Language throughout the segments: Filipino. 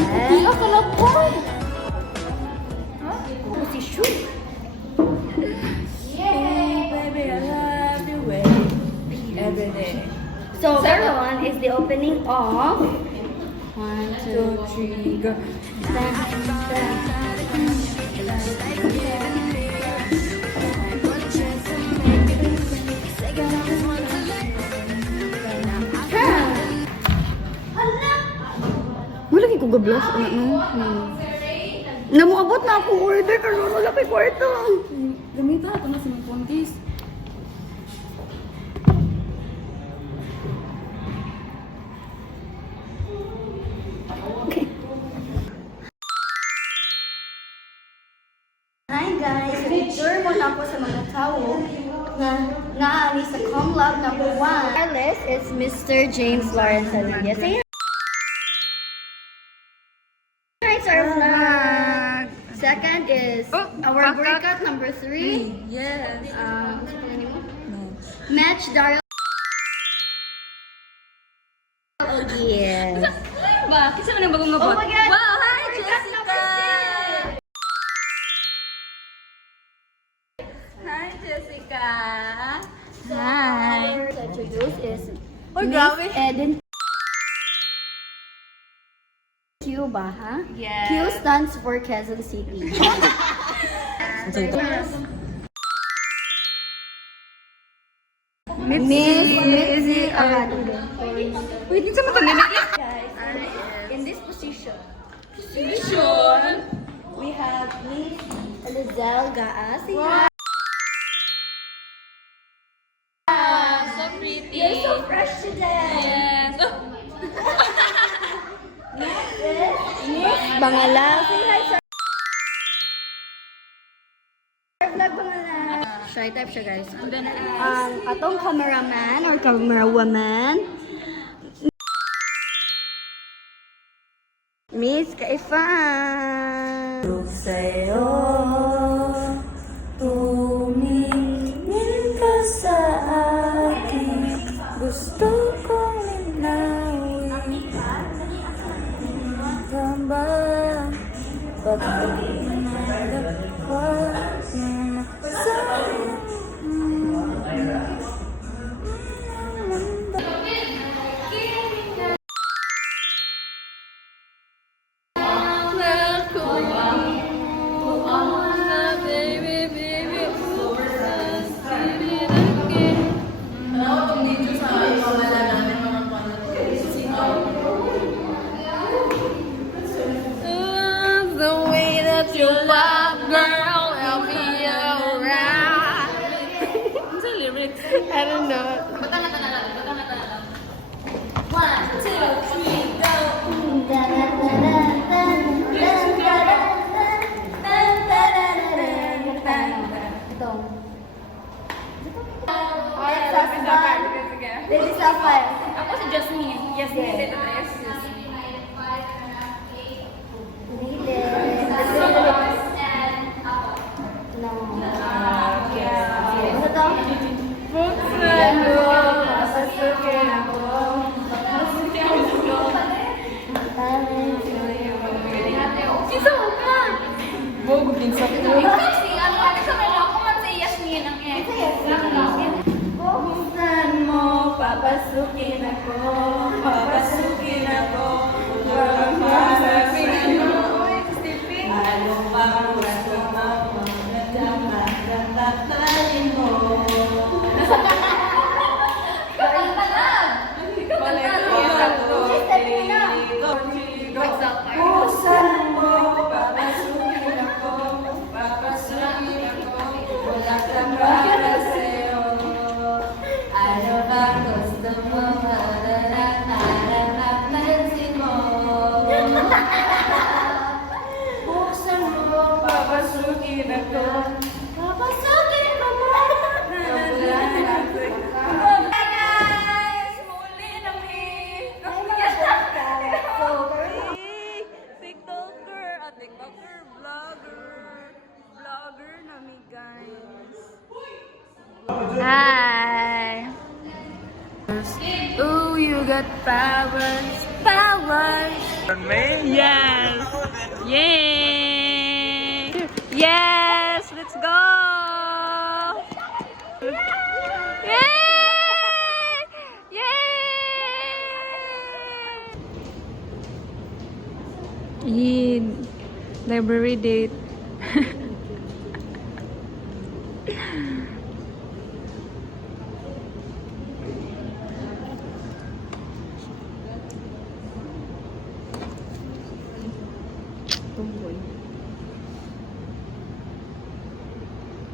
Hindi ako na-board. Position. Baby, I love you every day. So, everyone is the opening of 1, 2, 3, go. Wala kayo kong gablas. Namuabot na akong order kasi wala kay kwarto. Gamita ako na sa mga puntis. Hi guys! Picture mo na ako sa mga tao na ani sa Comlab number 1. Our list is Mr. James Lawrence Amelia. Say hi, Sir Vlog! Second is our workout number 3. Yes. Match Daryl. Oh yes. Ba, kasi man ang bagong ngabot. Oh my God! Wow, hi Workout Jessica! number 6. Hi Jessica! So, Hi. our introduce is Oh, Miss grabe. Eden. Q ba, ha? Yes. Q stands for Quezon City. Miss Mitzi Arado. Wait, hindi sa matalinig. Guys, in this position, Position. we have Miss Lizelle Gaas. Say hi. So pretty. You're so fresh today. Yes. Miss Bangala. Say hi, sir. Vlog Bangala. Shy type siya, guys. And then, Ang atong cameraman or camera woman, Miss Kaifan. sa'yo, tumingin ka sa akin, gusto kong linawin, ba, pagpapalagpas na sa'yo. The way that you love, girl, I'll be around. What's the lyrics? I don't know. One, two, three, go. Ito. Sapphire. This is Sapphire. Ako si Jasmine. Yes, yes, yes, yes. No. Ano to? Buksan mo, papasukin ako. Sisa mo ka! Bogo pinsa ko. Ikaw si, ano sa mga ako man si Yasmin ang ex. Buksan mo, papasukin ako. Papasukin ako. Walang masasipin mo. Ano bang gusto mo? Nagkakatatalin mo. Buksan mo, papasukin ako. Papasukin ako. Wala kang para sa'yo. Ano bang gusto mo? Pansin mo. Buksan mo, papasukin ako. Papasukin ako. Hi guys! Muli namin! TikToker at TikToker vlogger namin guys. Hi! Oh, you got powers, powers. Yes! Yay! Yes! Let's go! Yay! Yay! Library date.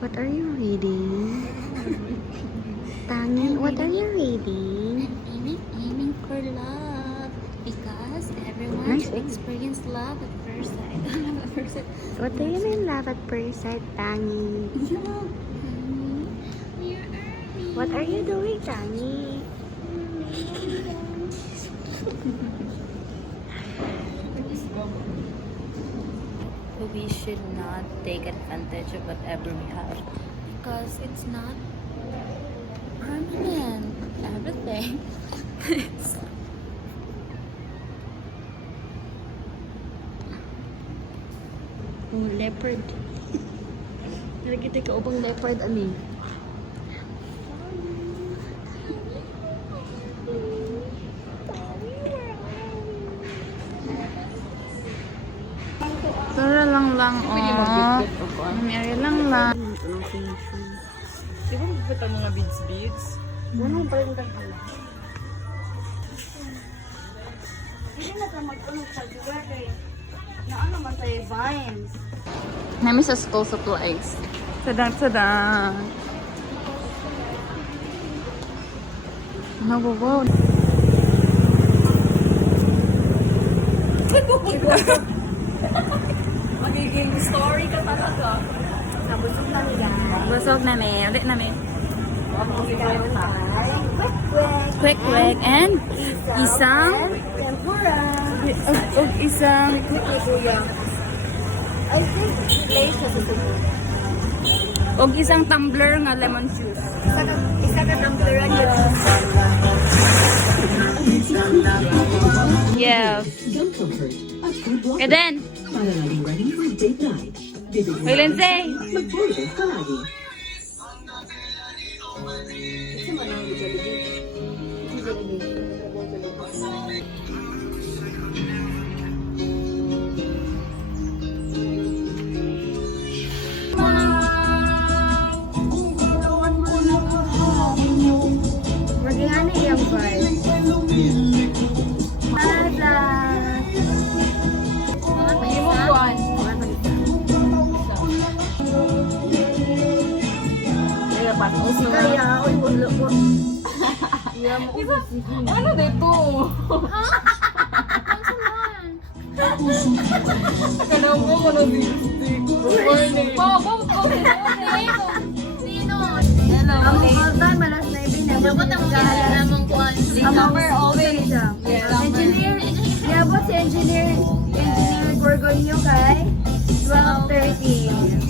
What are you reading? Tangin, what are you reading? Aiming for love because everyone Nice. should experience love at first sight. Love at first sight. What do you mean love at first sight, Tangin? Where are we? What are you doing, Tangin? We should not take advantage of whatever we have because it's not permanent. Everything. Oh, leopard. Nalagitay ka upang leopard, ani? Tara lang oh. Mayroon lang. Di ba magpunta mga beads? Ano pa rin ka? Hindi na ka mag-ulog sa lugar eh. Na ano man sa'yo, vines. Nami sa school supplies. Sadang. Wow. Magiging story ka talaga. Nabusog na nila. Busog na may. Ulit na may. Quick. Quick and isang Tempura. og isang I think place na sa sugo. og isang tumbler nga lemon juice. Isa ka tumbleran yun. Yes. Don't comfort. A food blocker. And then, Palagi ready for date night. Visit wait, Lindsay. Magpulito palagi. Magingani yung vibe. Ada. Kaya, uy, wala ko. Ano dito? Kanaw mo ko na lipstick. Morning. Ang all time, malas na ibinabot. Dapat ang kailangan mong kuhan. Ang number always. Engineer, yabot si Engineer Gorgonio kay 12:30.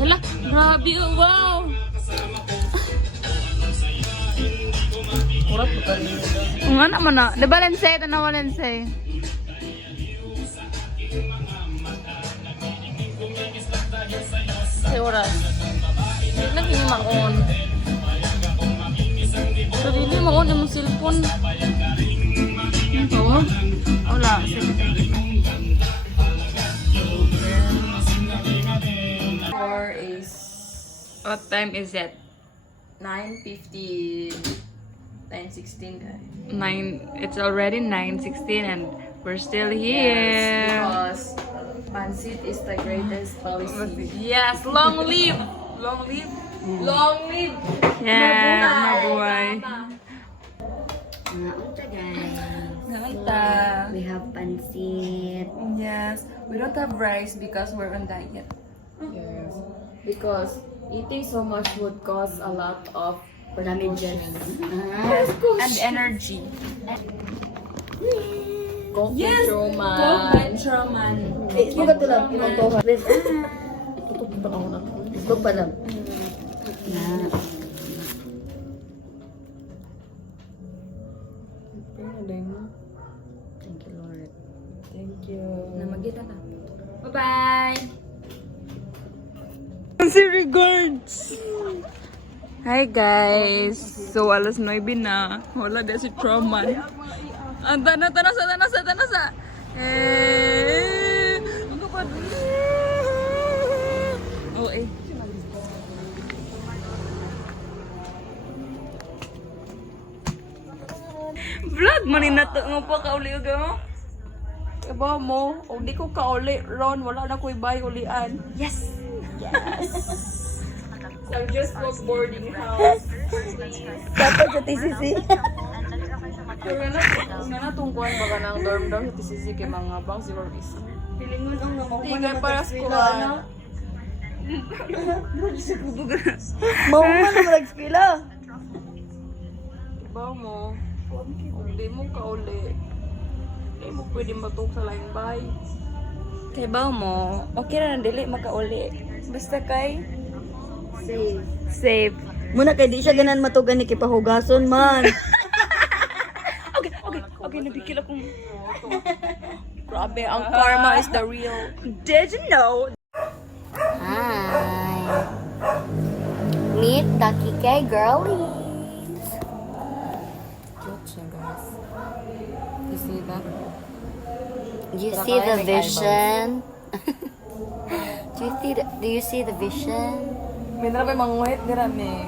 Hala, grabe, oh, wow. Kurap ko tayo. Kung ano mo na, di ba Lindsay? Ito na mo Lindsay. Sa oras. Naging makon. Sarili mo, yung cellphone. Oo. Wala. Or is What time is it? 9:50. 9:16. 9. It's already 9:16 and we're still here. Because Pansit is the greatest policy. Yes, long live! Long live! Long live! Yes, mabuhay. Unta guys. Nanta. We have pansit. Yes. We don't have rice because we're on diet. Yes. Because eating so much would cause a lot of Damages. and energy. Yes. Coke Yes! Truman. Coke by Truman. Ito ka tulad, pinagkuha. Wait, Isbog pa lang. Na. Thank you, Lord. Thank you. Namagita na. Bye-bye! Si regards. Hi guys. So alas 9 na. Wala din si Truman. Ang tanasa. Ang kapag. Oh eh. Vlog man ni nato nga pa kauli mo. Iba mo, o di ko kauli ron, wala na ko'y bay ulian. Yes. I'm just for boarding house. Dapat sa TCC. Pero nga na tungkuhan baka ng dorm sa TCC kay mga bang siguro is. Pilingon ang namaw. Tingnan para sa kuhan. Mauman na mag-eskwela. Iba mo, kung di mo kauli, di mo pwede matuk sa laing bahay. Kay ba mo, okay na dili makauli. Basta kay Safe. safe. Muna kay di siya ganan matugan ni kipahugason man. Okay, nabikil akong... Grabe, ang karma is the real. Did you know? Hi. Meet the Kike girlies. Cute siya, guys. You see that? You Baka see the may vision? Do you see the vision? May nara pa manguhit, nira may.